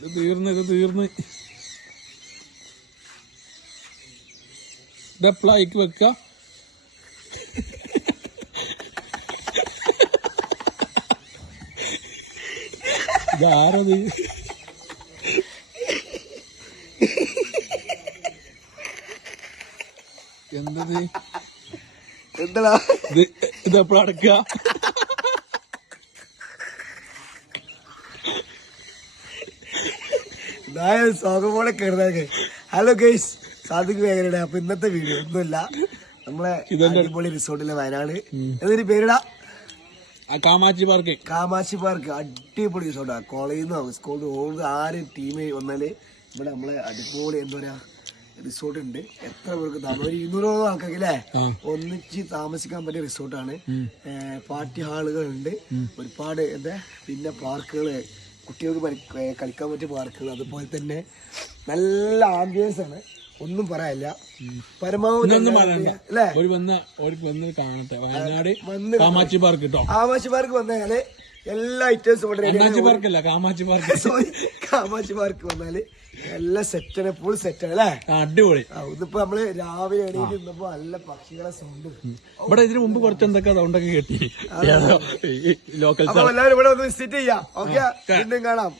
തീർന്ന് ഇതെപ്പോഴായിക്ക് വെക്ക ഇതാരത് എന്തത് എന്താ ഇതെപ്പോഴാ അടക്കുക സോകമോളെ കയറുന്നതൊക്കെ. ഹലോ ഗൈസ്, സാദിഖ് മേഖലയുടെ. അപ്പൊ ഇന്നത്തെ വീഡിയോ ഒന്നുമില്ല, നമ്മളെ അടിപൊളി റിസോർട്ടിലെ വയനാട്. എന്നൊരു പേരിടാ കാമാച്ചി പാർക്ക്. അടിപൊളി റിസോർട്ടാ. കോളേജിൽ നിന്നോ സ്കൂളിൽ നിന്ന് ആര് ടീം വന്നാല് ഇവിടെ നമ്മളെ അടിപൊളി എന്താ പറയാ റിസോർട്ട് ഉണ്ട്. എത്ര പേർക്ക് ഒരു 200 ആൾക്കാർക്ക് അല്ലേ ഒന്നിച്ച് താമസിക്കാൻ പറ്റിയ റിസോർട്ടാണ്. പാർട്ടി ഹാളുകളുണ്ട്, ഒരുപാട് എന്താ പിന്നെ പാർക്കുകള്, കുട്ടികൾക്ക് കളിക്കാൻ പറ്റിയ പാർക്കുകൾ, അതുപോലെ തന്നെ നല്ല ആംബിയൻസ് ആണ്. ഒന്നും പറയാനില്ല. പരമാവധി അല്ലേ കാമാച്ചി പാർക്ക് വന്നാല് എല്ലാ ഐറ്റംസും കാമാച്ചി പാർക്ക് വന്നാല് എല്ലാ സെറ്റാണ്, ഫുൾ സെറ്റാണ് അല്ലേ. അടിപൊളി. ഇതിപ്പോ നമ്മള് രാവിലെ എണീറ്റ് നിന്നപ്പോ നല്ല പക്ഷികളെ സൗണ്ട്. ഇവിടെ ഇതിന് മുമ്പ് കുറച്ച് എന്തൊക്കെ സൗണ്ടൊക്കെ കേട്ടി. അപ്പൊ എല്ലാവരും ഇവിടെ ഒന്ന് വിസിറ്റ് ചെയ്യാം. ഓക്കെ, വീണ്ടും കാണാം.